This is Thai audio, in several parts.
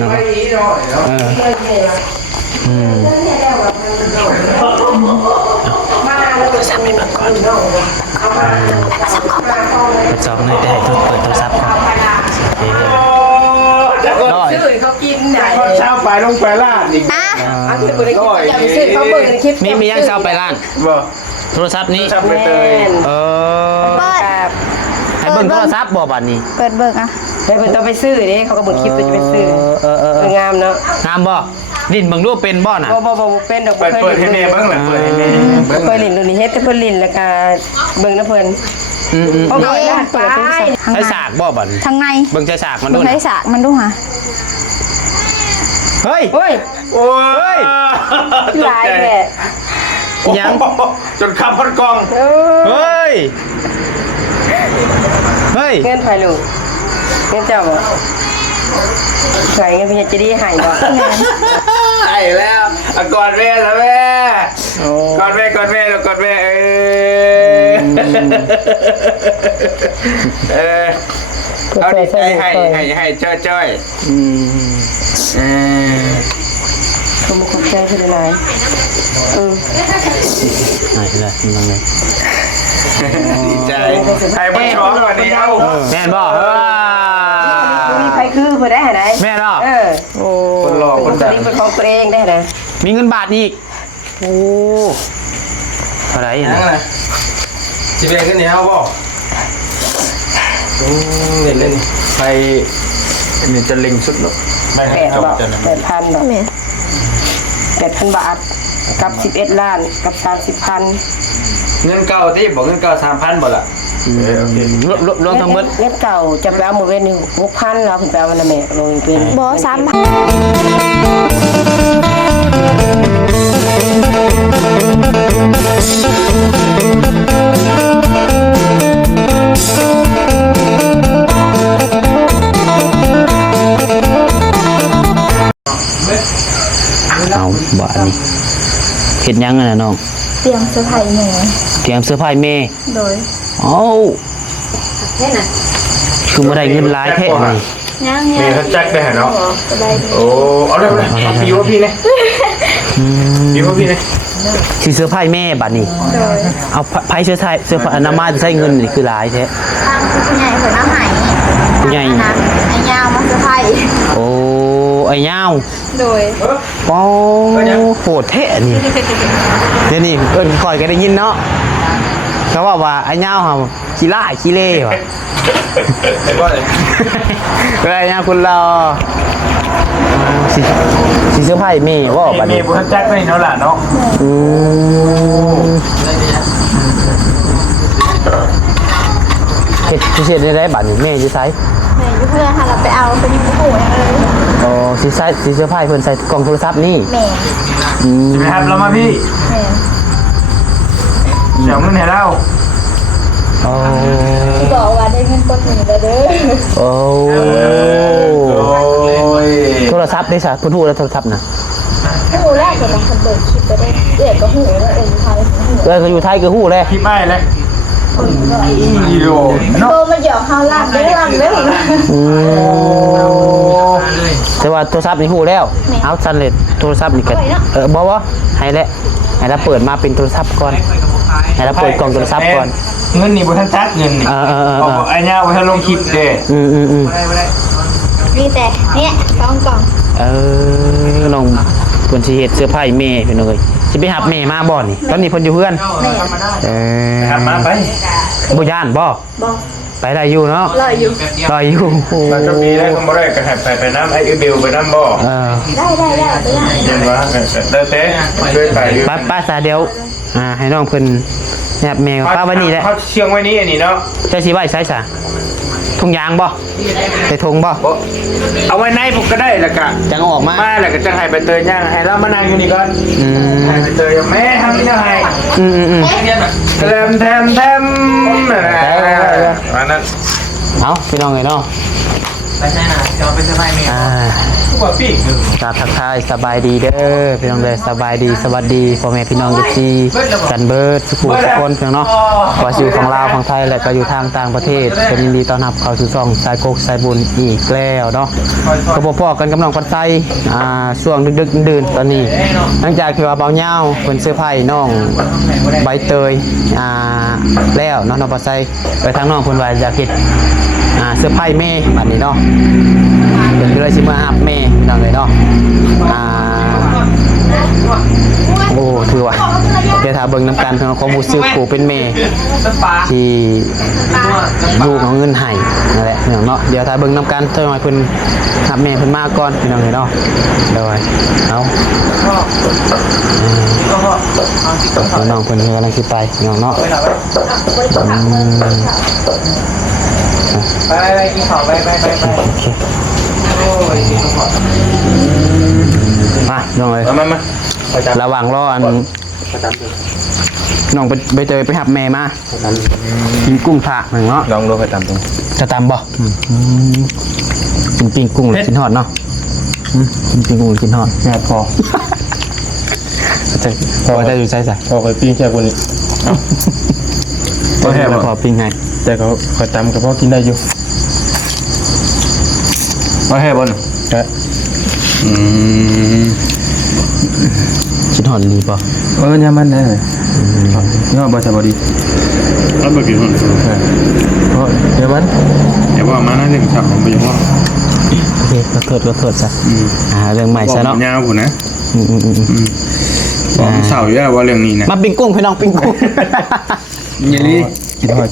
เนาะโทรศัพท์นี่มาก่อนจอบเลยได้เปิดโทรศัพท์ก่อนซื้อเขากินไหน เช้าไปลงไปลาดอีก เอาที่บริการอย่าไปซื้อเขาเปิดคลิป มียังเช่าไปร้าน บ่ โทรศัพท์นี้ ชอบไปเตย เปิด ให้เบิ่งโทรศัพท์บ่บัดนี้ เปิดเบิกอ่ะ เดี๋ยวต้องไปซื้อนี่เขาก็เปิดคลิปตัวจะไปซื้องามเนาะ งามบ่ลิ้นเบิ่งรูปเป็นบ่น่ะ บ่เป็นดอก เปิดให้แม่เบิ่งหน่อยเปิดให้แม่เบิ่ง เปิดลิ้นตัวนี้เฮ็ดแต่เพิ่นลิ้นแล้วก็เบิ่งนะเพิ่นโอ้ยน่าเปิดทุกสิ่ง ใช้สากบ่บัด ทางใน เบิ่งใช้สากมัน ดู ดู ใช้สากมันดูฮะ เฮ้ย โอ้ย โอ้ย หลายแหละ ยัง จนขับพัดกอง เฮ้ยเฮ้ย เงินไผลูกเงินเจ้าบ่ใส่เงินพี่จะดีให้บ่ ไอ้แล้วกอดแม่แล้วแม่กอดแม่แล้วกอดแม่เอาดิให้จ้อยขอบคุณใจคือหลายดีใจไอ้มันช้อนวันนี้เอา แม่นบ่ มีไผคือเพิ่นได้ไหน แม่นบ่ โอ้ คนหล่อคนดัง เป็นของตัวเองได้ไหน มีเงินบาทอีกโอ้อะไร นั่ นะ งนะจีเบขึ้นนี่เอาบ่เล่นไปนี่จะเล็งสุดหรอไม่ให้เอาจะนะ 8,000ดอก8,000 บาทกับ11ล้านกับ30,000 เงินเก่าที่บอกเงินเก่า3,000บ่ล่ะโอเค รวมทั้งหมด เงินเก่าจะไปเอาหมดเว้นนี่6,000แล้วเพิ่นไปเอามันน่ะแม่ลงเป็น บอ3,000 เอาบ่อันนี้เฮ็ดยังน่ะน้อง เตรียมเสื้อผ้าแม่ เตรียมเสื้อผ้าแม่ โดย เอ้าคือบ่ได้เงินหลายแท้นี่ ย่าง มี เนี่ย ทัดแจ็คได้เหรอเนาะ สบายดี โอ้เอาเลยพี่ว่าพี่เนี่ยพี่ว่าพี่เนี่ย สิเสื้อผ้าแม่บัดนี้ โดย เอาไผเสื้อผ้าอนามัยใช้เงินนี่คือหลายแท้ ทางผู้ใหญ่คนน้ำไห ผู้ใหญ่ นะไอ้ยาวมาเสื้อผ้า โอ้ไอ้ยาว โดย ป้อโหดแท้นี่เดี๋ยวนี้เอิ้นค่อยก็ได้ยินเนาะเขาว่าไอ้ยาวเฮาขี้ล่าขี้เล่ว่ะ ไอ้บ่เลย ก็ไอ้ยาวคุณรอสิเสื้อผ้าแม่ว่าบัด มี นี้ ทัดแจ็คไม่เนาะล่ะเนาะ เฮ็ดพิเศษได้บัดนี้แม่สิใช้ แม่อยู่เพื่อนค่ะเราไปเอาไปดิบผู้เลย อ๋อสิใช้สิเสื้อผ้าเพิ่นใส่กล่องโทรศัพท์นี่ แม่ ครับเรามาพี่ แม่ เดี๋ยวเงินให้เรา โอ้ บอกว่าได้เงินต้นหนึ่งแล้วเด้อ โอ้ ย โทรศัพท์ได้ซะเพิ่นฮู้แล้วโทรศัพท์น่ะ ผู้แรกก็ต้องคนเปิดคลิปไปได้เด็กก็หูว่าเอ็นไทยหู ก็อยู่ไทยก็ฮู้แล้ว พี่ไม่เลยอีโร โตมาหยอกเฮาล่างได้ล่างได้หมด แต่ว่าโทรศัพท์นี่ฮู้แล้วเอาซันเลยโทรศัพท์นี่ก็บ่ให้แล้วให้เราเปิดมาเป็นโทรศัพท์ก่อนให้เราเปิดกล่องโทรศัพท์ก่อน เงินนี่บุทันจัดเงินนี่ไอ้เนี่ยบุทันลงคลิปเด้ มีแต่เนี่ย2 กล่อง น้องเพิ่นสิเฮ็ดเสื้อผ้าให้แม่เพิ่นเอ้ยสิไปหับแม่มาบ่นี่ตอนนี้เพิ่นอยู่เพื่อนแม่ทำมาไป บ่ย่านบ่ บอก ไปได้อยู่เนาะ รออยู่ รออยู่ มันก็มีได้คนบ่ได้ก็ให้ไปน้ำไอ้เบลไปน้ำบ่ ได้ไปได้ เห็นว่าเด้อเต้ช่วยไปอยู่ ป้าซาเดียวให้น้องเพิ่นแอบแม่กับป้าไว้นี่แหละ เขาเชียงไว้นี่อันนี้เนาะ เจ้าสิไว้ใส่ซะถุงยางบ่ใส่ถุงบ่ เอาไว้ในผมก็ได้แหละกะ จังออกมา มาแล้วก็จะให้ไปเตยย่างให้เรามานั่งอยู่นี่ก่อนให้ไปเตยแม่ทำนี่ยังไงแทมนั่นแหละอันนั้น เอาพี่น้องเอ้ยเนาะ ไปใช่น่ะจะไปสบายแม่ บ่ ว่าปีก กราบทักทายสบายดีเด้อพี่น้องเลยสบายดีสวัสดีพ่อแม่พี่น้องทุกทีกันเบิร์ดสุขุทุกคนพี่น้องเนาะว่าอยู่ของลาวของไทยและก็อยู่ทางต่างประเทศเป็นยินดีต้อนรับเข้าสู่ช่องสายโคกสายบุญอีกแล้วเนาะก็พ่อๆกันกำลังปัดไซช่วงดึกๆดื่นๆตอนนี้หลังจากที่ว่าเบาเงาเป็นเสื้อผ้าน้องใบเตยแล้วเนาะน้องปัดไซไปทางน้องเพิ่นว่าอยากเฮ็ดเสื้อผ้าแม่บัดนี้เนาะเดี๋ยวเลยสิมาหับแม่พี่น้องเลยเนาะโอ้ถือว่าเดี๋ยวถ้าเบิ่งน้ำกันของความรู้สึกกูเป็นแม่ที่ลูกของเงินให้นั่นแหละพี่น้องเนาะเดี๋ยวถ้าเบิ่งน้ำกันเท่าไหร่เพิ่นหับแม่เพิ่นมาก่อนพี่น้องเลยเนาะเดี๋ยวเอาน้องเพิ่นกำลังสิไปพี่น้องเนาะไปกินข้าวไปมาลงเลยมาระหว่างรออันน้องไปเจอไปหับแม่มากินกุ้งถากหนึ่งเนาะ ลองดูไปตามตรง จะตามบ่กินปิ้งกุ้งหรือกินทอดเนาะกินปิ้งกุ้งหรือกินทอด งานพอ จะอยู่ใส่ใส่ พอไปปิ้งแค่คนนี้ ก็แค่พอปิ้งไง แต่เขาคอยตำกับพ่อกินได้อยู่ว่าแค่บนกินทอดดีป่ะยามันได้เลยยอดบาสบดีแล้วบากินหมดเดี๋ยวมันเดี๋ยวว่ามาน่าจะขับผมไปยังว่าโอเคก็เถิดซะเรื่องใหม่ซะเนาะยาวกูนะบอกเสาอยู่ว่าเรื่องนี้นะมาปิ้งกุ้งพี่น้องปิ้งกุ้งยี่ลี่กินหอด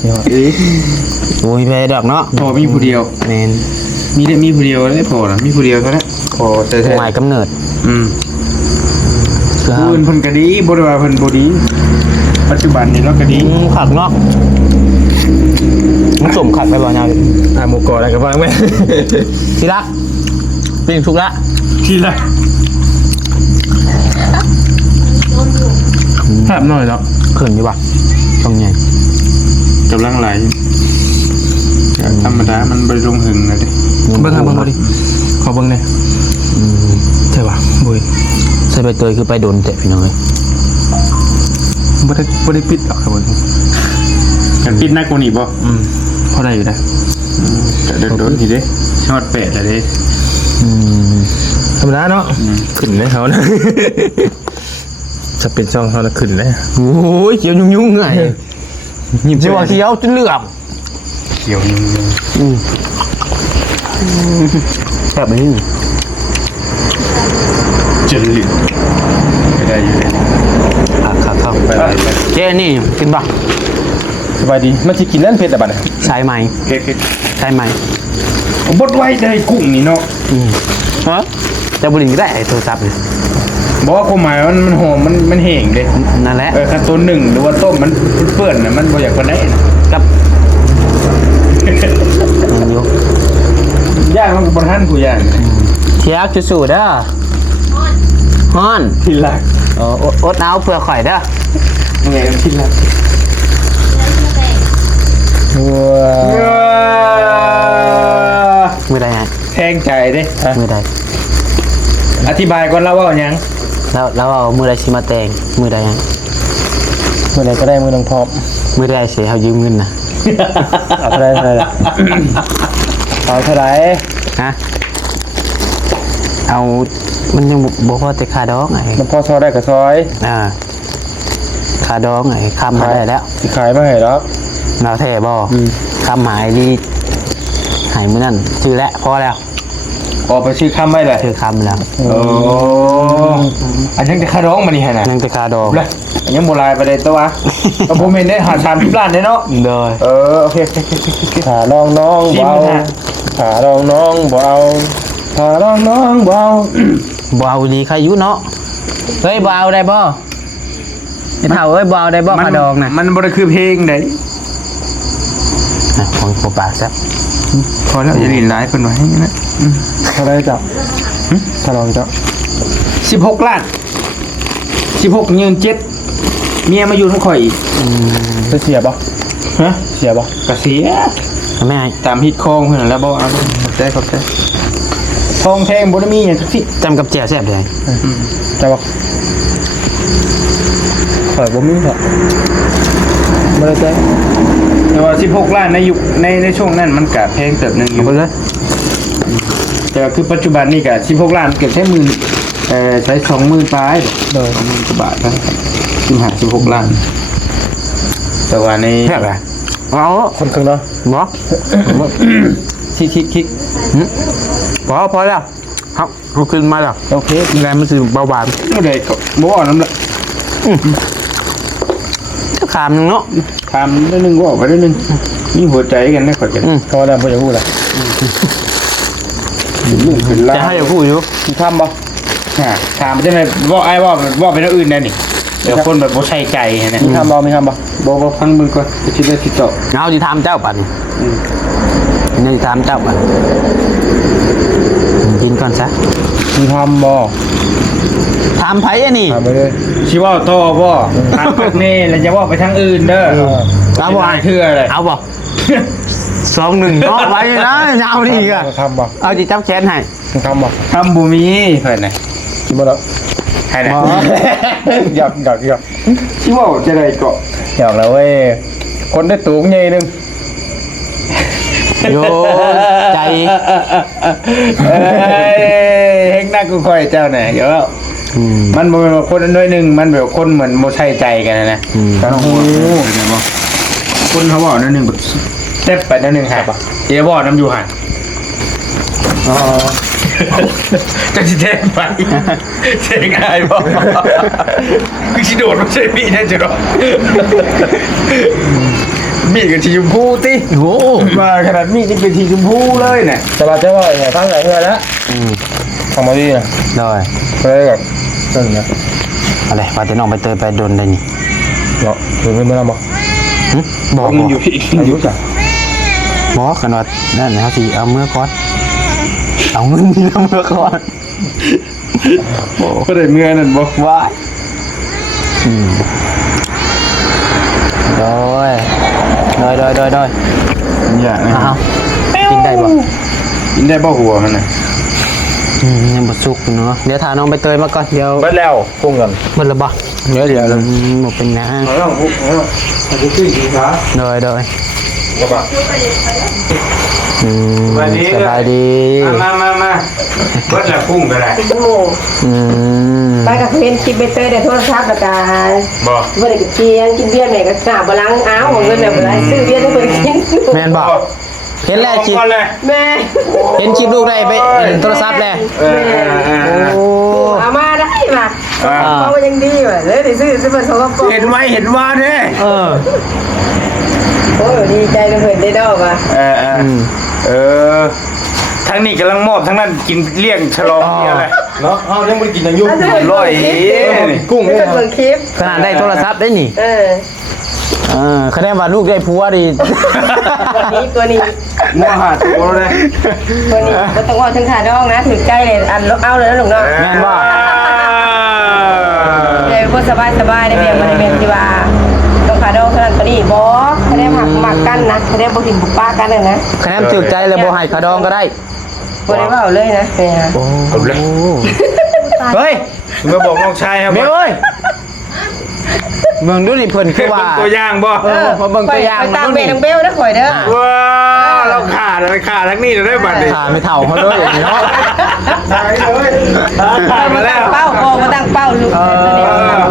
โอ้ยไปดอกเนาะพอมีผู้เดียวเมนมีได้มีผู้เดียวได้พอละมีผู้เดียวก็ได้พอแต่หมายกำเนิดพื้นพันกระดีบริวารพันบดีปัจจุบันนี่เรากระดีขัดเนาะมันสมขัดไปบ่อยๆหมูกรอบอะไรกันบ้างไหมทีละปิ้งสุกละทีละแคบหน่อยแล้วเขินอยู่ป่ะต้องไงกำลังไหลธรรมดามันไปลงหึงเลยดิเบิ้งครับดิขอเบิ้งเลยใช่ป่ะบุยใส่ใบเตยคือไปโดนเตะพี่น้องเลยไม่ได้ปิดหรอกครับบุยกันปิดนักกว่านี้ป่ะพอได้อยู่นะแต่โดนทีเด้ชอดเป็ดอะไรดิธรรมดาเนาะขึ้นเลยเขานะจะเป็นช่องเขาแล้วขึ้นเลยโอ้ยเขียวยุ่งๆไงหยิบจังหวะเขียวจนเหลือบเขียวยุ่งแบบนี้จนเหลือบไม่ได้อยู่เลยเข้าไปเจ๊นี่กินป่ะสบายดีมันจะกินนั่นเผ็ดแต่บัดใช่ไหมเผ็ดใช่ไหมบดไว้ได้กุ้งนี่เนาะฮะจะบริณก็ได้โทรศัพท์เนี่ยบอกว่าความหมายมันหอมมันแห้งเลยนั่นแหละขั้นตอนหนึ่งหรือว่าต้มมันเปื่อนนะมันบ่อยากกันได้ครับย่างมันบนท่านกูย่างเทียบจะสูดเด้อฮ้อนทีละอดเอาเพื่อข่อยเด้อไงทีละมือใดฮะแทงใจเด้มือใดอธิบายก่อนแล้วว่าอย่างแล้วเอามือใดชิมาแตงมือใดฮะมือใดก็ได้มือน้องพร้อมมือใดเสียเขายืมเงินนะเอาเท่าไรเอาเท่าไรฮะเอามันยังบอกว่าแต่คาดองไงมันพอซอยได้กับซอยคาดองไงคำมาได้แล้วขายไม่ให้แล้วเราแท้บ่คำหมายดีหายมือนั่นชื่อแล้วพอแล้วพอไปชื่อคำไม่เลยชื่อคำแล้วโอ้อันยังจะคาดองมานี่ฮะนะยังจะคาดองเลยยังโบราณไปเลยตัวเอาผมเห็นได้หา30 ล้านเนาะเลยโอเคหาลองน้องเบาหาลองน้องเบาหาลองน้องเบาดีใครยุ่เนาะเฮ้ยเบาได้บ่ไอ้เท่าเฮ้ยเบาได้บ่คาดองนะมันบ่ได้คือเพลงไหนของโปปากซะพอแล้วอย่าลินร้ายคนไว้นะเท่าไรจ้ะถ้าลองจ้ะ16 ล้าน16ยืน7เมียมาอยู่ทั้งข่อยอีกจะเสียป่ะฮะเสียป่ะก็เสียไม่ให้ตามฮิตคองเพื่อนแล้วบอกเอาได้ขอบใจ ทองแทงบ่ได้มีหยังสักที จำกับแจ่วแซ่บเลย จะบ่ข่อยบ่มีครับบ่ได้ใจแต่ว่า16ล้านในยุคในช่วงนั้นมันก็แพงเติบนึงอยู่ ไปเลย แต่คือปัจจุบันนี่ก็16ล้านเก็บใช้10,000ใช้ 20,000 ปลายโดย10,000 กว่าบาทนะครับ16ล้านแต่ว่าใน แซ่บเลยเอา คนครึ่งเนาะ บ่ คิด พอแล้วครับเอาขึ้นมาแล้ว โอเค ยังไงมันสิเบาหวาน ก็ได้ก็บ่ว่าน้ำละ จะขามหนึงเนาะ ถามได้นึงว่าไปได้นึงมีหัวใจกันได้ข่อยกันพอแล้วบ่อยากพูดละขึ้นลา จะให้อย่าพูดอยู่ ทำบ่ถามจะไหนว่าไอ้ว่าเป็นอื่นได้นี่เดี๋ยวคนแบบบ่ใส่ใจนะมีทำบ่บ่ฟังมึงก่อนจะคิดได้สิต่อ เอาสิถามเจ้าปัดนี่ถามเจ้าปัดกินก่อนซะ มีทำบ่ ถามไผอันนี้ ถามไปเลยสิว่าต่อบ่ถามนี่แล้วจะว่าไปทางอื่นเด้อ เอาบ่ เชื่ออะไร เอาบ่2-1เนาะไว้นะเอาดิอ่ะ ทำบ่ เอาสิจับแขนให้ ทำบ่ทำบ่มีเพิ่นน่ะคิดบ่แล้วให้นะหยอกสิว่าจะได้ก็หยอกแล้วเว้ยคนได้ตูงใหญ่นึง โยใจ เฮงนักกูคอยเจ้าเนี่ยเดี๋ยวมันบ่เป็นคนน้อยหนึ่งมันแบบคนเหมือนโมใช่ใจกันนะโอ้โหคนเขาบอกนั่นหนึ่งแบบเต็บไปนั่นหนึ่งหายปะเดี๋ยวบอกน้ำอยู่หันอ๋อจะชิเทไปเช็คไอ้บอกคือชิโดดไม่ใช่มีแน่จ้ะมีกับชีชมพูติ โอ้ มาขนาดมีจริงเป็นชีชมพูเลยเนี่ยแต่เราจะว่าไงตั้งไหนเพื่อแล้วทำมาดีนะ ได้ ไปกับต้นนะ อะไรปาแต่น้องไปเตยไปโดนได้นี่ เนาะหรือไม่ต้องบอก บอก มึงอยู่ที่อายุจ้ะ บอกกันว่านั่นนะครับสิเอาเมื่อก่อนเอาเงินนี่เอาเมื่อก่อน ก็ได้เมื่อนั่นบอก ว้ายโดยอย่างนะ เอากินได้บ่ กินได้บ่หัวมันนะ ยังบ่สุกเนาะเดี๋ยวถาน้องไปเตยมาก่อนเดี๋ยว เบิดแล้วพุ่งกัน หมดแล้วบ่ เดี๋ยวเลย บ่เป็นหยัง เอาพุ่งเอาจะขึ้นกี่ขา โดย กระบะ สบายดี มาเบิดแล้วพุ่งไปเลย โอ้ ไปกับเพื่อนคลิปไปเตยเดี๋ยวโทรศัพท์ประกาศ บ่ เมื่อไหร่ก็เกียนกินเบียร์แม่ก็กราบบลังอ้าวของเงินแบบไรซื้อเบียร์ให้เพื่อนกิน แม่นบ่เห็นแล้วคลิป เลย แม่ เห็นคลิปลูกได้ไปเห็นโทรศัพท์แล้วโอ้ เอามาได้มาเพราะว่ายังดีว่ะเลยได้ซื้อเป็นโทรศัพท์ เห็นไว้เห็นว่าเด้ โอ้ยดีใจเลยเพื่อนได้ดอกอ่ะ ทั้งนี้กำลังมอบทั้งนั้นกินเลี้ยงฉลองอะไรเนาะเอายังไม่กินยังยุ่ง ร้อยกุ้งเนี่ยเบิ่งคลิป ขนาดได้โทรศัพท์ได้นี่ คะแนนว่าลูกได้ผัวดี ตัวนี้ มัวหาตัวเลย ตัวนี้ก็ต้องว่าถึงขาดองนะถือใจเลยอันลบเอาเลยนะลุงเนาะ แม่นว่า เดี๋ยวก็สบายได้เบียงมาได้เบียงที่ว่าต้องขาดองเท่านั้นตัวนี้บอคะแนนหมักกันนะคะแนนบ่ถิ่นบุกป้ากันเลยนะ คะแนนถูกใจเลยโบให้ขาดองก็ได้ บ่ได้ว่าเลยนะเนี่ย เอาเลย เฮ้ย มาบอกน้องชายครับ เมียเอ้ยเบิ่งดูนี่เพิ่นคือว่า ตัวอย่างบ่ พอเบิ่งตัวอย่าง ไปตาม ดู เบ นี่ น้องเบลนะข่อยเด้อ ว้าเราขาดทั้งนี้เลยบัดนี้ ขาไม่เท่าเขาเลยอย่างนี้เนาะ ขาดมาแล้ว เป้าโกมาตั้งเป้าลูก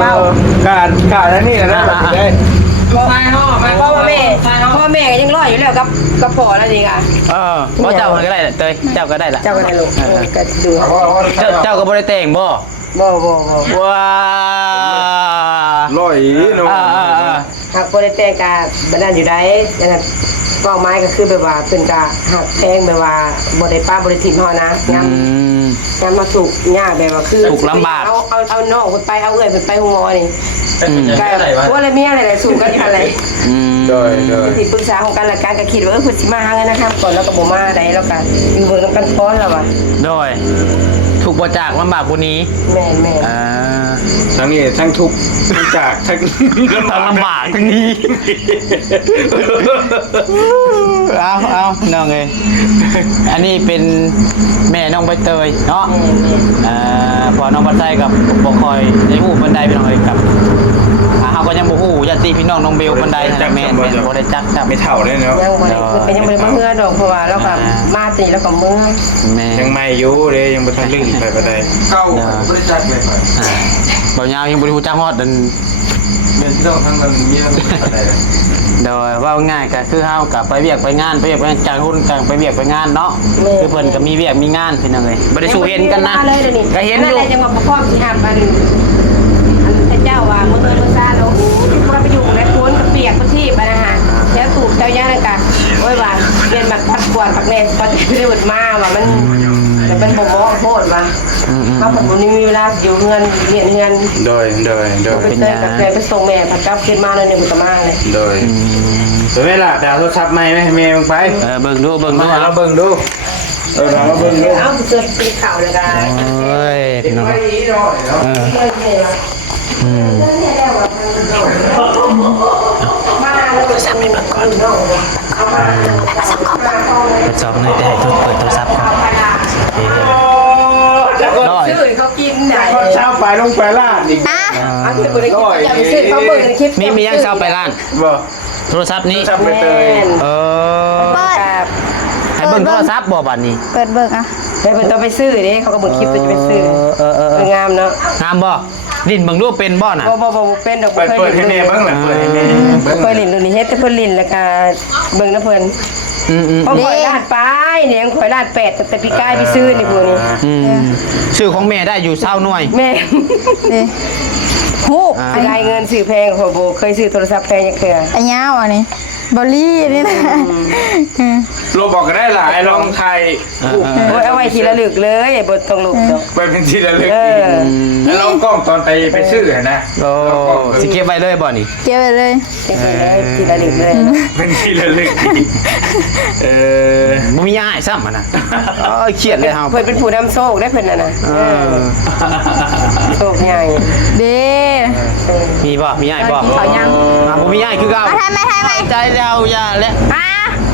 เป้า ขาดทั้งนี้นะบัดนี้ พ่อแม่ก็ยังรออยู่แล้วกับพ่อแล้วนี่ค่ะ บ่เจ้าก็ได้เตยเจ้าก็ได้ล่ะ เจ้าก็ได้ลูกก็ดู เจ้าก็บ่ได้แต่งบ่ บ่ ว้า ร้อยเนาะ หากบ่ได้แต่งกะบันนั้นอยู่ได้อันนั้นเป้าไม้ก็คือแบบว่าเป็นกะหักแพงแบบว่าบ่ได้ป้าบ่ได้ถิ่มเฮานะงานมาสุกยากแบบว่าคือเอาน้องคนไปเอาเอื้อยไปโรงหมอนี่ก็ว่าอะไรมีอะไรสู้กันอะไร โดย ที่ปรึกษาของกันและกันก็คิดว่าเพิ่นสิมาหาเงินนะครับก่อนแล้วก็บ่มาได้แล้วก็อยู่เบิ่งกันพร้อนแล้วว่ะ โดย ถูกบ่จากลำบากกว่านี้ แม่แม่ ทั้งนี้ทั้งทุกข์ทั้งจากทั้ง ลำบากทั้งนี้เอาน้องเอ้ยอันนี้เป็นแม่น้องใบเตยเนาะพอน้องบัดไซกับบ่คอยได้ฮู้บันไดพี่น้องเอ้ยกับเฮาก็ยังบ่ฮู้ญาติพี่น้องน้องเบลบันไดนั่นแม่นบ่ได้จักจับ ไม่เท่าเลยเนาะ ยังบ่ได้มาเฮือดอกเพราะว่าเราก็มาตีแล้วก็เมื่อ แม่ ยังไม่อยู่เลยยังบ่ทันลึงไปปานใดเก้าบ่ได้จักเลย บ่ยาวยังบ่ได้ฮู้จักฮอดอัน เป็นเจ้าทั้งนั้นมีปานใด โดยว่าง่ายก็คือเฮากับไปเวียกไปงานไปเวียกไปจากหุ้นกันไปเวียกไปงานเนาะคือเพิ่นก็มีเวียกมีงานพี่น้องเอ้ยบ่ได้สู้เห็นกันนะก็เห็นอยู่ นั่นแหละจังหวะบ่พร้อมสิหาอันพระเจ้าว่ามื้อซ่าแล้วเราไปอยู่ในคนกับเปียกประทีปนะฮะแล้วตูบเจ้าย่านั่นก็โอ้ยว่าเรียนมาพัดกวนปักแน่ปัดได้หมดมาว่ามันบ่เหมาะโพดว่าเฮาก็บ่มีเวลาอยู่เงินเรียนเงิน โดย เป็นเต้กับแฟนไปส่งแม่พักกลับขึ้นมาแล้วเนี่ยมันก็มาเลย โดยเป็นไงล่ะไปเอาโทรศัพท์ใหม่ไหมแม่มึงไป เบิ่งดู เราเบิ่งดูเราเบิ่งดู เอาเสื้อสีขาวเลยกัน โอ้ยพี่น้องสอบหน่อยได้เปิดโทรศัพท์ก่อนร้อย ซื้อเขากินไหน เช้าไปลงไปลาดอีก เอาที่บริกิจอย่าไปซื้อเขาเบิ่งในคลิป มียังเช้าไปร้าน บ่ โทรศัพท์นี้ เช้าไปเตย ให้เบิ่งโทรศัพท์บ่บัดนี้ เปิดเบิกอ่ะ ไปเพิ่นต้องไปซื้อนี่เขาก็เบิ่งคลิปตัวจะไปซื้องามเนาะ งามบ่ลิ้นเบิ่งดูเป็นบ่น่ะ บ่เป็นดอก เปิดให้แม่เบิ่งหน่อยเปิดให้แม่เบิ่ง เพิ่นลิ้นตัวนี้เฮ็ดแต่เพิ่นลิ้นแล้วก็เบิ่งนะเพิ่นพอข่อยลาดไปเนี่ยข่อยลาด8แต่ปีกายไปซื้อนี่พวกนี้ ชื่อของแม่ได้อยู่20หน่วย แม่ นี่ฮูก สิได้เงินซื้อแพงข่อยบ่เคยซื้อโทรศัพท์แพงจักเทื่อ ไอ้ยาวอันนี้บอลลี่นี่นะ โลบอกก็ได้หลายลองไทย โอ้ยเอาไว้ทีละลึกเลยบ่ต้องลุกดอก ไปเป็นทีละเล็กแล้วลองกล้องตอนไปซื้อนะ โอ้สิเก็บไว้เลยบ่นี่ เก็บไปเลย ทีละลึกเลย เป็นทีละเล็กบ่มีอ้ายซ้ำอ่ะนะเครียดเลยเฮา เพิ่นเป็นผู้นำโชคได้เพิ่นน่ะนะโชคใหญ่ เด้ มีบ่มีอ้ายบ่ เขายัง บ่มีอ้ายคือเก่า มาทำไม ใจแล้วอย่าแล้ว มา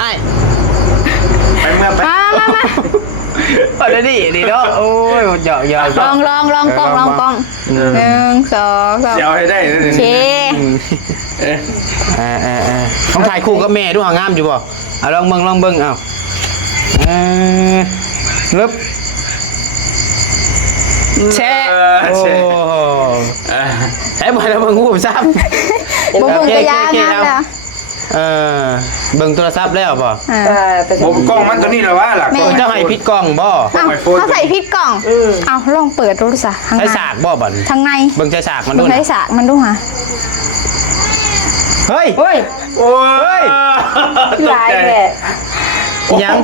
อ้าย ไปเมื่อไป มา เอาได้ดิเนาะโอ้ยเหยาะ ลองกล้อง1 2 3 เดี๋ยวให้ได้ โอเค ต้องถ่ายคู่กับแม่ดูหางามอยู่บ่เอาลองเบิ่งเอาลึบแช่โอ้ให้บ่แล้วเบิ่งหูซ้ำ บุ้งกระยางงามแล้ว เบิ่งโทรศัพท์แล้วบ่ ผมกล้องมันตัวนี้แล้ววะล่ะ เจ้าให้ผิดกล้องบ่ เขาใส่พิษกล่องเอาลองเปิดดูสิข้าง ใช้ ใน สากบ่บัด ข้างใน เบิ่งใช้สากมัน มั ดู นใช้สากมันดูฮะ เฮ้ย โอ้ย โอ้ย หลายแหละ ยัง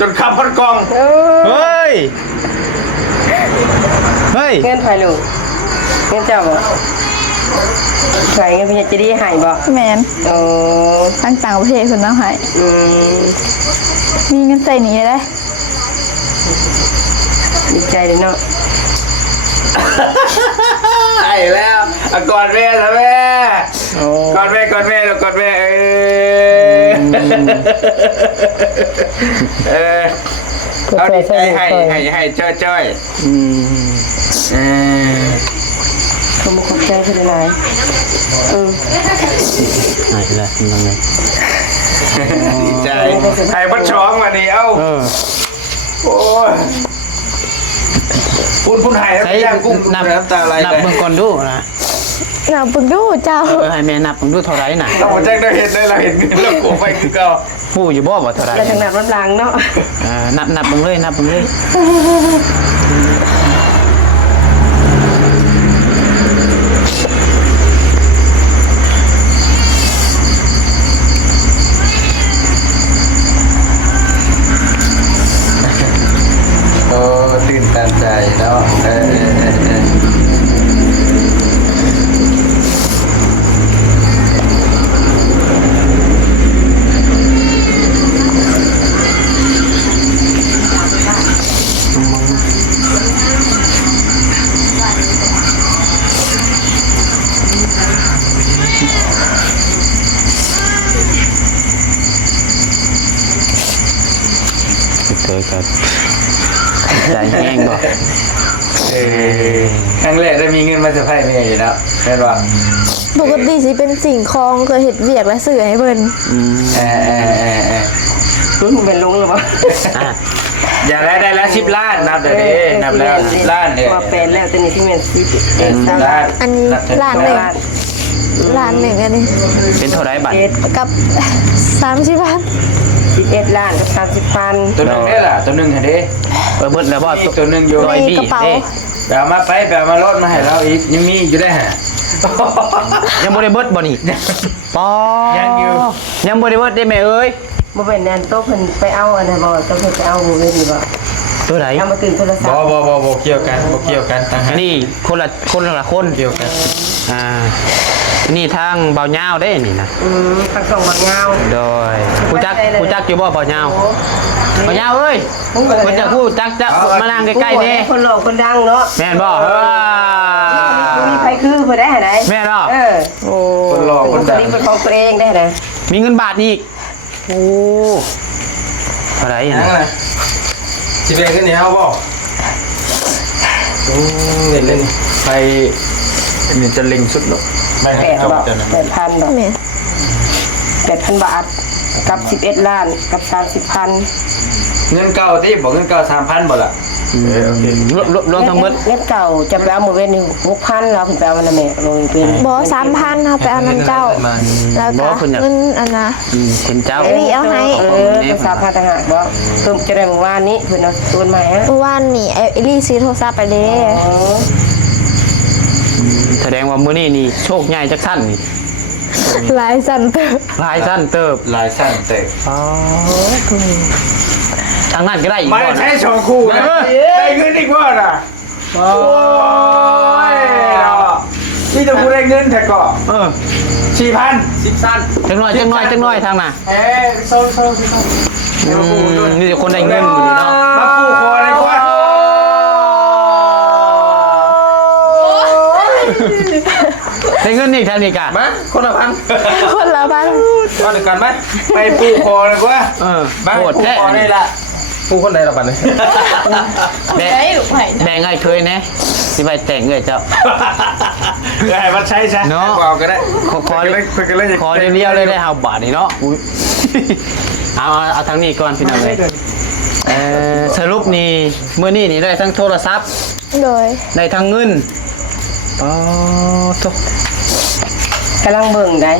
จนขับพัดกล้อง เฮ้ยเงินไผลูกเงินเจ้าบ่ใส่เงินเพิ่นจะได้ให้บ่ แมน โอ้ ต่างประเทศคนต้องให้มีเงินใส่หนีเลย ดีใจเลยเนาะ ไอ้แล้วกอดแม่แล้วแม่กอดแม่แล้วกอดแม่เอาดีใจให้จ้อยขอบคุณใจคือหลายดีใจให้พัดช้องมาดิเอ้าโอ้ยพุ่นหายแล้วย่างกุ้งนับตาอะไร นับเบิ่งก่อนดูนะ เราเพิ่งดูเจ้า ให้แม่นับเบิ่งดูเท่าไหร่น่ะ เราแจ้งได้เห็นได้เราเห็นแล้วกูไปคือเก่า ผู้อยู่บ่เท่าไหร่ แล้วทางนั้นหลังเนาะ นับเบิ่งเลย ตื่นตันใจเนาะ แห้งบ่ ครั้งแรกได้มีเงินมาเซอร์ไพรส์แม่อยู่แล้วแม่นว่า ปกติสิเป็นสิ่งของเคยเห็ดเวียกและสื่อให้เพิ่น รุ่นเป็นลุงหรือเปล่า อ่ะ อย่าได้แล้ว10 ล้านนับเด้อนับแล้ว10 ล้านเด้อ มาเป็นแล้วตอนนี้ที่เมียนซิ ล้าน อันนี้ล้านหนึ่งล้านหนึ่งอันนี้ เป็นเท่าไหร่บาท กับ30 บาท 11 ล้านกับ30,000 ตัวหนึงได้ล่ะตัวหนึงเด้ เบิดแล้วบ่ ตัวหนึงอยู่ ร้อยบี้ ในกระเป๋า เด้ ไปเอามาไปเอามารถมาให้เราอีกยังมีอยู่ได้ฮะ ยังบ่ได้เบิดบ่นี่ปอ ยังอยู่ ยังบ่ได้เบิดได้แม่เอ้ย บ่เป็นแนนโต๊ะเพิ่นไปเอาอันนั้นบ่ต้องเพิ่นไปเอาเว้นนี่บ่ ตัวไหน เอามาตื่นโทรศัพท์ บ่เกี่ยวกันต่างหาก นี่คนละคน เกี่ยวกัน อ่านี่ทางเบาเหย้าได้นี่นะ ทางส่งบางยาว โดยผู้จักอยู่บ่เบาเหย้าเบาเหย้าเอ้ยผู้จักผู้จักจะมานั่งใกล้ๆนี่ คนหลอกคนดังเนาะ แม่นบ่ มีใครคือเพิ่นได้ไหน แม่นบ่ โอ้ คนหล่อคนดัง เป็นของตัวเองได้ไหน มีเงินบาทอีกโอ้เท่าไหร่ ยัง นะ ไงสิไปขึ้นนี่เอาบ่เล่นไปนี่จะเล็งสุดหรอกไม่ให้ 8 เอา บาท จะนะ 8,000บาท แม่ 8,000 บาทกับ11 ล้านกับ30,000 เงินเก่าที่บอกเงินเก่า3,000บ่ล่ะโอเค รวมทั้งหมด เงินเก่าจะไปเอาหมู่เว้นนี่6,000เราเพิ่นไปเอามันน่ะแม่ลงเป็น บ่3,000เอาไปเอาน้ำเจ้า แล้วก็เงินอันนะ คุณเจ้า ไอ้นี่เอาให้ เป็น3,000ต่างหากบ่เพิ่มจะได้เมื่อวานนี้เพิ่นเอาตูนมาฮะ เมื่อวานนี่ไอ้ลี่ซื้อโทรศัพท์ไปเด้ แสดงว่ามื้อนี้นี่โชคใหญ่จักท่านนี่ หลายสันเตอร์ หลายท่านเติบ ลายสั้นแต่ ทางนั้นก็ได้อีก ไม่ บ่นะ ใช่ชองคู่นะได้เงินอีกบ่น่ะโอ้ยนี่จะพูดได้เงินแต่ก็ 4,000 10สั้น จังน้อยทางน่ะ โซ่นี่จะคนได้เงินอยู่นี่เนาะ มาปูคออะไรกว่า ได้เงินอีกทางนี้กะ มาคนละพัน คนละบ้าน มาเดี๋ยวกันไหมไปปูคอเลยกว่า บ้า โหด ปู แท้ คอได้ละปูคนใดละบัดนี้ แบ่งให้เคยแน่สิไปแต่งเอ้ยเจ้า ก็ให้มันใช้ใช่ เนาะ เอาก็ได้ ขอ เพื่อนก็เลย ขอเดียวเลยได้เฮาบาทนี่เนาะอุ๊ยเอาทางนี้ก่อนพี่น้องเลยสรุปนี่มื้อนี้นี่ได้ทั้งโทรศัพท์ โดย ได้ทั้งเงินอ๋อโต กำลังเบิ่งได้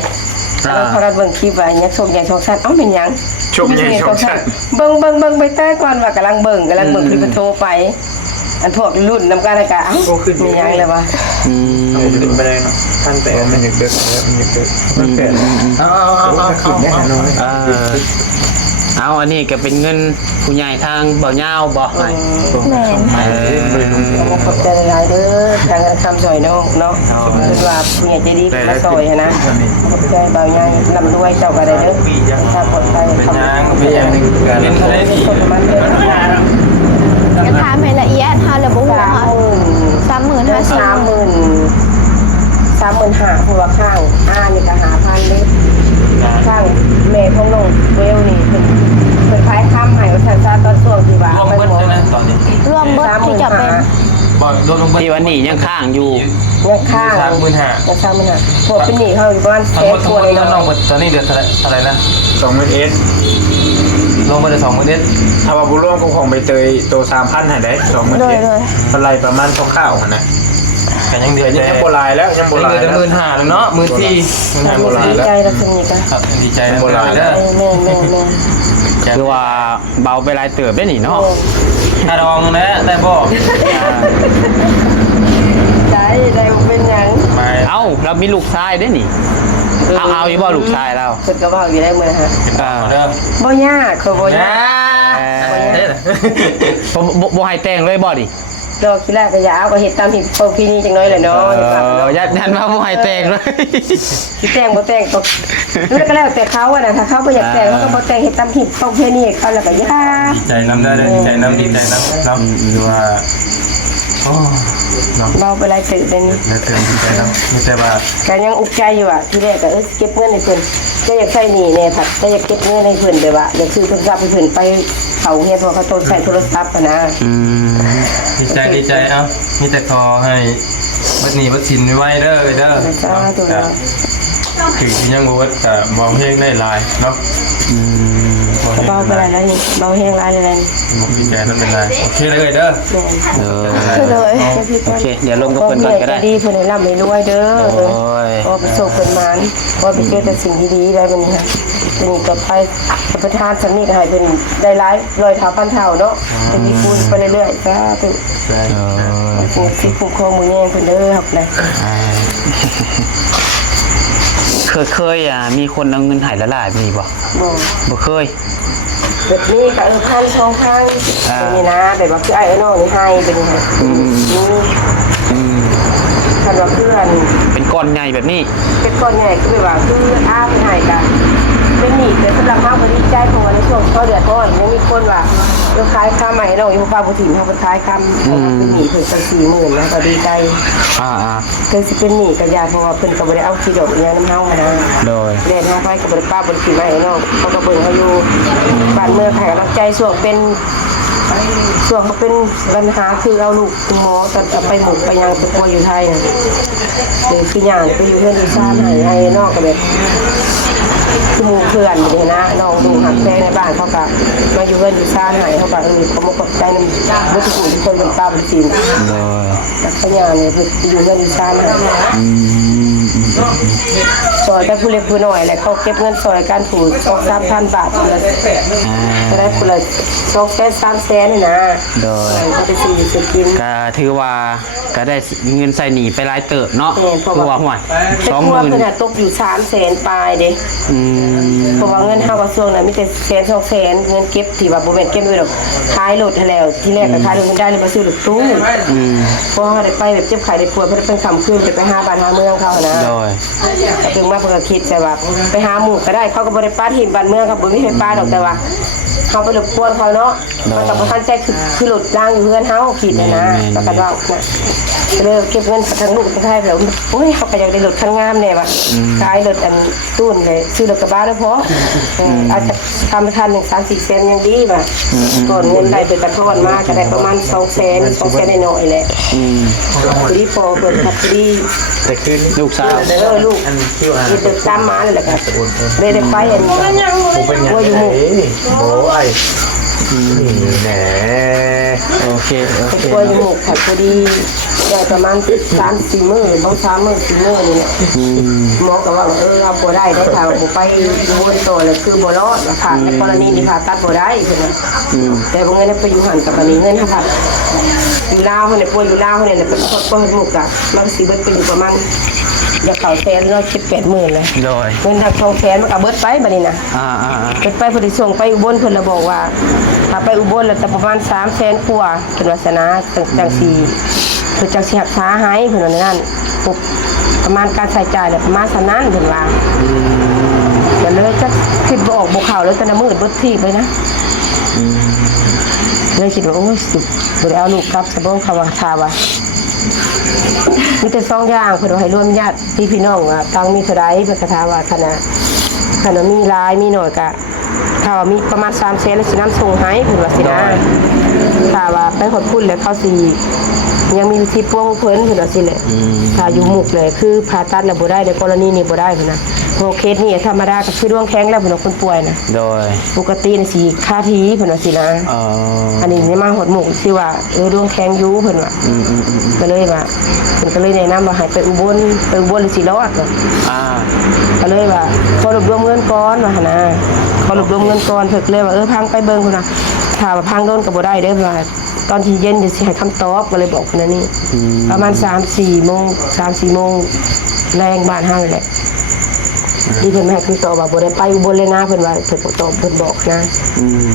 กำลังพอเบิ่งคลิปว่ายักษ์ชมใหญ่ชงสั้นเอ้าเป็นหยัง ชมใหญ่ชมชัด เบิ่งไปใต้ก่อนว่ากำลังเบิ่งคลิปโทรไป อันพวกรุ่นนำกันอากาศเอ้ามีหยังเลยวะ ขึ้นไปเลยเนาะท่านแต่มันยังเกิดมันยังเกิดมันเกิดเอาขึ้นได้หน่อย เอาอันนี้ก็เป็นเงินผู้ใหญ่ทางเบาเหย้าบอกให้ แม่น ขอบใจหลายๆเด้อทางคำซอยน้องเนาะคือว่าผู้ใหญ่ใจดีมาซอยนะขอบใจเบาใหญ่ลำด้วยเจ้าก็ได้เด้อถ้าปลอดภัยทำ นางมีอย่างหนึ่งการเล่นทะเลที่ คนมันเด้อ จะถามให้ละเอียดเฮาเลยบ่ฮู้ค่ะ35,000ผู้ว่าข้างนี่ก็5,000เด้ข้างแม่ของน้องเวลนี่เพิ่นขายคำให้ว่าซั่นตอนช่วงที่ว่า รวมเบิดใช่ไหมตอนนี้ รวมเบิดที่จะเป็น บอกรวมเบิด ที่วันนี้ยังข้างอยู่ ยังข้าง 35,000 ยังข้างมันน่ะพวกเป็นหนี้เขาอยู่ประมาณ ทั้งหมด 100,000ตัวเลย น้อง เนาะ ตอนนี้เดือนเท่าไหร่นะ20,000ลงมาได้20,000ถ้าว่าบุร่วมของใบเตยตัว3,000ให้ได้20,000 โดย อะไรประมาณข้าวๆนะแต่ยังเดือนยังโบราณแล้วยังโบราณแล้ว14,000แล้วเนาะ14,000โบราณ ดี แล้ว ใจแล้วสนิทกัน ครับดีใจโบราณแล้ว แม่ คือว่าเบาไปหลายเติบได้นี่เนาะ ถ้าดองนะได้บ่ ใจได้เป็นหยัง ไม่ เอ้าเรามีลูกชายได้นี่เอาอยู่บ่ลูกชายเรา เพิ่นก็ว่าอยู่ได้มื้อนะฮะ เด้อ บ่ยากคือบ่ยาก บ่ให้แต่งเลยบ่ดิ ดอกขี้แรกก็อย่าเอาก็เฮ็ดตามที่เพิ่นพี่นี่จังน้อยแหละเนาะ ยันว่าบ่ให้แต่งเลย สิแต่งบ่แต่งก็แล้วก็แล้วแต่เขาอ่ะนะถ้าเขาบ่อยากแต่งเขาก็บ่แต่งเฮ็ดตามที่เพิ่นนี่เขาแล้วก็อย่า ใจน้ำได้เลยใจน้ำดีใจน้ำคือว่าโอ้น้ำ เบาไปหลายตื่นเป็น แล้วเติมดีใจน้ำไม่ใช่ว่า ก็ยังอุกใจอยู่อ่ะที่แรกก็เก็บเงินให้เพิ่นก็อยากใช้หนี้แน่ผัดก็อยากเก็บเงินให้เพิ่นแบบว่าอยากซื้อโทรศัพท์ให้เพิ่นไป เขาเฮียตัวเขาโตใส่โทรศัพท์นะ ดีใจเอ้ามีแต่ขอให้บัดนี้บัดสินไว้เด้อเด้อ จ้าตัวเรา ถึงที่ยังบ่ก็มองเพลงได้หลายเนาะ เบาไปอะไรแล้วนี่เบาแห้งไรเลย ดีใจนั่นเป็นไรโอเคเลยเด้อ เลยพี่ โอเคเดี๋ยวลงกับ ก็ เพิ่น เห ก่ นื่ อ อน ย ก็ จะ ได้ ดีเพื่อนให้ร่ำให้รวยเด้อ โอ้ย ก็ไปส่งเพื่อนมันก็ไปเจอแต่สิ่งดีๆได้เป็นเป็นกับไปประทานสนิทให้เป็นได้ร้ายรอยเท้าพันเท้าเนาะจะมีคูณไปเรื่อยๆจ้าเป็นผู้ที่คุ้มครองมือแย่งเพื่อนเด้อครับเลย เคยมีคนเอาเงินใหายละลายมีบ่ บอก บ่เคย แบบนี้ก็พัน2ครั้งเป็นนี่นะแบบว่าคือไอ้น้องนี่ให้เป็นนี่คันว่าเพื่อน เป็นก้อนใหญ่แบบนี้ เป็นก้อนใหญ่คือแบบว่าคืออ้าเป็นให้กันเป็นหนีแต่สำหรับห้างบริจาคของในช่วงเขาเดือดร้อนยังมีคนว่าเดี๋ยวขายค่าใหม่น้องอยู่ป้าบุถิ่นเขาเป็นขายคำเป็นหนีถึงกัน40,000นะก็ดีใจ เคยสิเป็นหนีกันยาเพราะว่าเพิ่นก็บ่ได้เอาขี้ดอกเนี่ยน้ำเฮานะ โดย เล่นเฮาไปก็บ่ได้ป้าบ่ได้ขี้ไว้เนาะเขาก็เบิ่งเขาอยู่บ้านเมืองให้กำลังใจช่วงเป็นช่วงเขาเป็นปัญหาคือเอาลูกคุณหมอจะไปหมกไปยังไปกลัวอยู่ไทยน่ะคืออย่างไปอยู่เพื่อนอยู่ซ่านให้นอกก็แบบคือหมู่เพื่อนนี่นะน้องดูหักแท้ในบ้านเขาก็มาอยู่เพื่อนอยู่ซ่านให้เขาก็เขาบ่กดใจนำบ่ทุกคนคนเป็นป้าเป็นจีน โดย พญาเนี่ยอยู่เงินชาติซอยแต่ผู้เล็กผู้น้อยแหละเขาเก็บเงินซอยการผูก2-3,000 บาทเลยก็ได้คนละ200,000-300,000นี่นะ โดย เขาไปซื้อซื้อกิน ก็ถือว่าก็ได้เงินใส่หนีไปหลายเติบเนาะเพราะว่าห่วย แต่ครัวเพิ่นน่ะตกอยู่300,000ปลายเด้เพราะว่าเงินเฮากระทรวงน่ะมีแต่100,000-200,000เงินเก็บที่ว่าบ่แม่นเก็บไว้ดอกขายรถให้แล้วที่แรกก็ขายรถได้เลยมาซื้อรถตู้เพราะว่าได้ไปแบบเจ็บไข้ได้ป่วยเพิ่นเป็นค่ำคืนจะไปหาบ้านหาเมืองเขานะ โดย ก็ถึงมาเพิ่นก็คิดแต่ว่าไปหาหมู่ก็ได้เขาก็บ่ได้ป้าถิ่นบ้านเมืองเขาบ่มีไฟฟ้าดอกแต่ว่าเขาไปรบกวนเขาเนาะมันก็บ่ทันใจคือรถล้างอยู่เฮือนเฮาคิดนะแล้วก็ว่าก็เลยเก็บเงินทั้งลูกทั้งไทยแล้วโอ้ยเขาก็อยากได้รถคันงามแน่ว่ะขายรถอันตู้นเลยซื้อรถกระบะแล้วพออาจจะทำทัน1-3-4 แสนยังดีว่ะก่อนเงินได้เป็นกระท้อนมาก็ได้ประมาณ2 แสนน้อยๆแหละที่พอเปิดพัดดี แต่คืน ลูกสาว ลูกมีตึกตามมาเลยแหละครับเลยได้ไปเห็น ผมเป็นยังไงโอ้ยแหม โอเคโอเค กล้วยหมูผัดพอดีได้ประมาณ3-4 มื้อบาง3 มื้อ4 มื้อนี่แหละหมอก็ว่าเอาบ่ได้ได้ถ้าบ่ไปวนต่อแล้วคือบ่รอดค่ะในกรณีนี้ผ่าตัดบ่ได้ใช่มั้ยแต่บ่งั้นไปอยู่หันกับอันนี้เงินค่ะอยู่ลาวเนี่ยป่วยอยู่ลาวเนี่ยเป็นคนบ่เฮ็ดหมูกอ่ะมันสิเบิดไปอยู่ประมาณอย่าเข้าแสนเนาะ18,000เลย โดย เงินทาง2 แสนมันก็เบิดไปบัดนี้นะ เป็นไปพอดีส่งไปอุบลเพิ่นละบอกว่าถ้าไปอุบลแล้วแต่ประมาณ300,000กว่าเพิ่นว่าสนะจังสี่เพิ่นจังสิรักษาให้เพิ่นว่านั่นปุ๊บประมาณการใช้จ่ายเนี่ยประมาณนั้นเพิ่นว่าก็เลยจะคิดบ่ออกบ่เข้าเลยแต่ละมื้อเบิดที่ไปนะเลยคิดว่าโอ้ยสิบ่ได้เอาลูกกลับซะบ่เขาว่าท่าว่ามีแต่2อย่างเพิ่นว่าให้รวมญาติพี่น้องว่าตังมีเท่าใดเพิ่นก็ถามว่าขนาดมีหลายมีน้อยก็ถ้าว่ามีประมาณ300,000แล้วสินำส่งให้เพิ่นว่าสินะถ้าว่าไปขอบคุณแล้วเขาสิยังมีวิธีป้องเพิ่นเพิ่นว่าสิแหละถ้าอยู่หมุกเลยคือผ่าตัดแล้วบ่ได้ในกรณีนี้บ่ได้เพิ่นนะโอเคสนี่ธรรมดาก็คือดวงแข็งแล้วเพิ่นว่าคนป่วยนะ โดย ปกตินี่สิค่าทีเพิ่นว่าสินะอันนี้นี่มาหดหมุกสิว่าดวงแข็งอยู่เพิ่นว่าก็เลยว่าเพิ่นก็เลยแนะนำว่าให้ไปอุบลหรือสิรอดก็เลยว่าขอรวบรวมเงินก่อนว่าหั่นนะขอรวบรวมเงินก่อนเพิ่นเลยว่าพังไปเบิ่งพุ่นน่ะถ้าว่าพังโดนก็บ่ได้เด้อว่าตอนที่เย็นจะสิให้คำตอบก็เลยบอกเพิ่นอันนี้ประมาณ3-4 โมงแรงบ้านเฮานี่แหละที่เพิ่นให้คำตอบว่าบ่ได้ไปอุบลเลยนะเพิ่นว่าเพิ่นตอบเพิ่นบอกนะ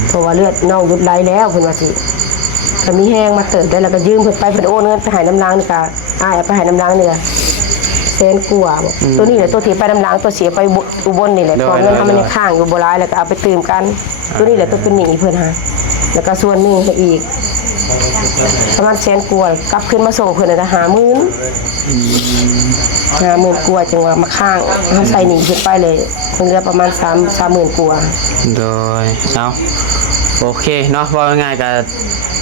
เพราะว่าเลือดน้องหยุดไหลแล้วเพิ่นว่าสิก็มีแห้งมาเติบได้แล้วก็ยืมเพิ่นไปเพิ่นโอนเงินไปให้น้ำล้างนี่ก็อ้ายเอาไปให้น้ำล้างนี่ก็แสนกว่าตัวนี้แหละตัวที่ไปน้ำล้างตัวเสียไปอุบลนี่แหละพอเงินทำมันค้างอยู่บ่หลายแล้วก็เอาไปตื่มกันตัวนี้แหละตัวเป็นหนี้เพิ่นหาแล้วก็ส่วนนึงให้อีกประมาณแสนกว่ากลับขึ้นมาส่งเพิ่นน่ะ50,000กว่าจังว่ามาค้างเฮาใส่หนี้เพิ่นไปเลยเพิ่นเหลือประมาณ30,000กว่า โดยเอา โอเคเนาะว่าง่ายๆก็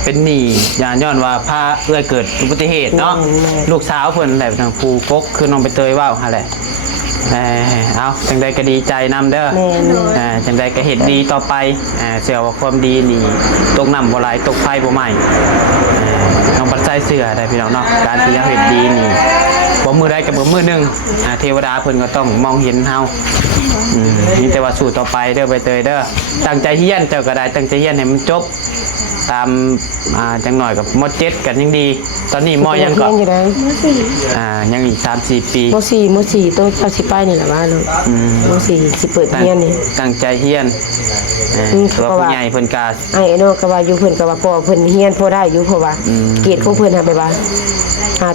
เป็นหนี้ย้อนว่าพาเอื้อยเกิดอุบัติเหตุเนาะลูกสาวเพิ่นแหละทางภูกกคือน้องไปเตยว่าวหั่นแหละเอาจังใดก็ดีใจนำเด้อจังใดก็เฮ็ดดีต่อไปเชื่อว่าความดีนี่ตกน้ำบ่ไหลตกไฟบ่ไหม้น้องปัดใจเสือได้พี่น้องเนาะการที่เฮ็ดดีนี่บ่มือใดกับบ่มือหนึงเทวดาเพิ่นก็ต้องมองเห็นเฮานี่แต่ว่าสู้ต่อไปเด้อใบเตยเด้อตั้งใจเฮียนเจ้าก็ได้ตั้งใจเฮียนให้มันจบตามจังหน่อยกับม.7 กันยังดีตอนนี้ม.ยังก็ยังอีก 3-4 ปีม.4ตัวเจ้าสิไปนี่ล่ะว่าเนาะม.4สิเปิดเรียนนี่ตั้งใจเฮียนตัวผู้ใหญ่เพิ่นก็ไอ้เนาะก็ว่าอยู่เพิ่นก็ว่าพอเพิ่นเฮียนพอได้อยู่เพราะว่าเกรดของเพิ่นหาแบบว่า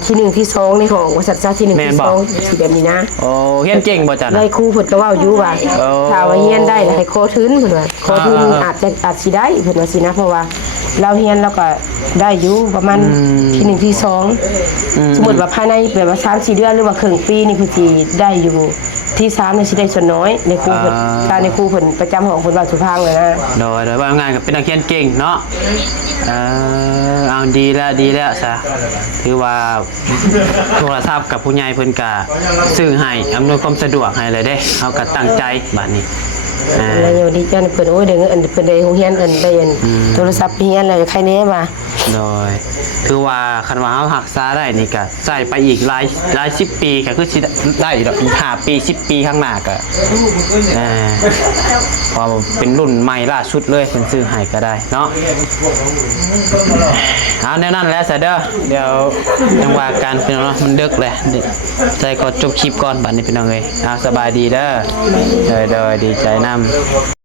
ที่1ที่2ในห้องว่าสัตว์ที่1ที่2สิแบบนี้นะโอ้เฮียนเก่งบ่จันได้ครูเพิ่นก็เว้าอยู่ว่าถ้าว่าเฮียนได้ให้ขอทุนเพิ่นว่าขอทุนอาจสิได้เพิ่นว่าสินะเพราะว่าเราเฮียนแล้วก็ได้อยู่ประมาณที่1ที่2สมมุติว่าภายในแบบว่า 3-4 เดือนหรือว่าครึ่งปีนี่คือสิได้อยู่ที่3นี่สิได้ส่วนน้อยในครูเพิ่นถ้าในครูเพิ่นประจำห้องเพิ่นว่าสุพังเลยนะโดยว่างานก็เป็นนักเรียนเก่งเนาะเอาดีแล้วซะถือว่าโทรศัพท์กับผู้ใหญ่เพิ่นก็ซื้อให้อำนวยความสะดวกให้เลยเด้เฮาก็ตั้งใจบัดนี้แล้วอยู่ดีจังเพิ่นโอ้ยได้เงินเพิ่นได้โรงเรียนได้โทรศัพท์เรียนแล้วใครแน่ว่าโดยคือว่าคันว่าเฮารักษาได้นี่ก็ใช้ไปอีกหลาย10 ปีก็คือสิได้อีก5 ปี10 ปีข้างหน้าก็พอเป็นรุ่นใหม่ล่าสุดเลยเพิ่นซื้อให้ก็ได้เนาะเอาแน่นั่นแหละซะเด้อเดี๋ยวยังว่ากันพี่น้องเนาะมันดึกแหละใจก็จบคลิปก่อนบัดนี้พี่น้องเอ้ยเอาสบายดีเด้อโดยดีใจนำ